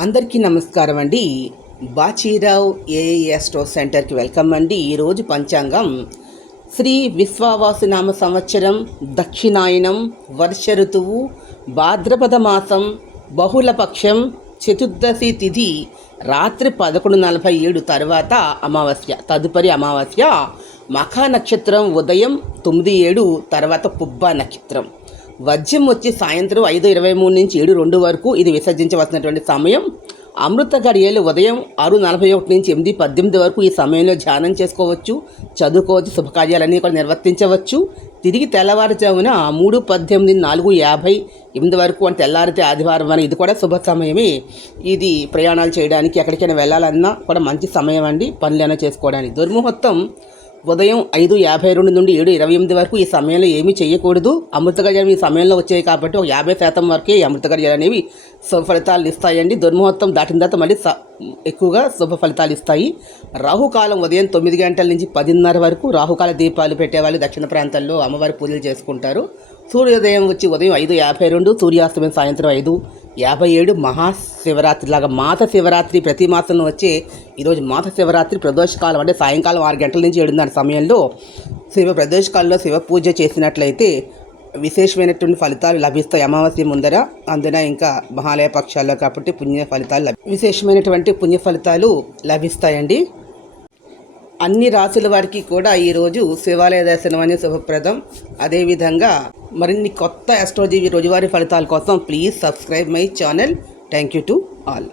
అందరికీ నమస్కారం అండి. బాచీరావు ఏఏ స్టోర్ సెంటర్కి వెల్కమ్ అండి. ఈరోజు పంచాంగం శ్రీ విశ్వావాసునామ సంవత్సరం, దక్షిణాయనం, వర్ష ఋతువు, భాద్రపద మాసం, బహుళపక్షం, చతుర్దశి తిథి, రాత్రి 11:47 తర్వాత అమావాస్య. తదుపరి అమావాస్య మఖా నక్షత్రం ఉదయం 9:07 తర్వాత పుబ్బ నక్షత్రం. వజ్యం వచ్చి సాయంత్రం 5:23 నుంచి 7:02 వరకు ఇది విసర్జించవలసినటువంటి సమయం. అమృత గడియలు ఉదయం 6:41 నుంచి 8:18 వరకు ఈ సమయంలో ధ్యానం చేసుకోవచ్చు, చదువుకోవచ్చు, శుభకార్యాలన్నీ కూడా నిర్వర్తించవచ్చు. తిరిగి తెల్లవారుజామున 3:18 4:58 వరకు అంటే తెల్లారితే ఆదివారం అని ఇది కూడా శుభ సమయమే. ఇది ప్రయాణాలు చేయడానికి ఎక్కడికైనా వెళ్ళాలన్నా కూడా మంచి సమయం అండి, పనులైనా చేసుకోవడానికి. దుర్ముహూర్తం ఉదయం 5:52 నుండి 7:28 వరకు. ఈ సమయంలో ఏమీ చేయకూడదు. అమృత గడియలు ఈ సమయంలో వచ్చాయి కాబట్టి ఒక 50% వరకే ఈ అమృత గడియలు అనేవి శుభ ఫలితాలు ఇస్తాయండి. దుర్ముహూర్తం దాటిన తర్వాత మళ్ళీ ఎక్కువగా శుభ ఫలితాలు ఇస్తాయి. రాహుకాలం ఉదయం 9 గంటల నుంచి 10:30 వరకు. రాహుకాల దీపాలు పెట్టేవాళ్ళు దక్షిణ ప్రాంతాల్లో అమ్మవారి పూజలు చేసుకుంటారు. సూర్యోదయం వచ్చి ఉదయం 5:52, సూర్యాస్తమయం సాయంత్రం 5:57. మహాశివరాత్రి లాగా మాత శివరాత్రి ప్రతి మాసంలో వచ్చే ఈరోజు మాత శివరాత్రి ప్రదోషకాలం అంటే సాయంకాలం 6 గంటల నుంచి 7:30 సమయంలో ప్రదోషకాలంలో శివ పూజ చేసినట్లయితే విశేషమైనటువంటి ఫలితాలు లభిస్తాయి అమావాస్య ముందర. అందున ఇంకా మహాలయ పక్షాల్లో కాబట్టి విశేషమైనటువంటి పుణ్య ఫలితాలు లభిస్తాయండి. అన్ని రాసుల వారికి కూడా ఈరోజు శివాలయ దర్శనం అనేది శుభప్రదం. అదేవిధంగా మరిన్ని కొత్త ఆస్ట్రాలజీ రోజువారీ ఫలితాల కోసం please subscribe my channel. Thank you to all.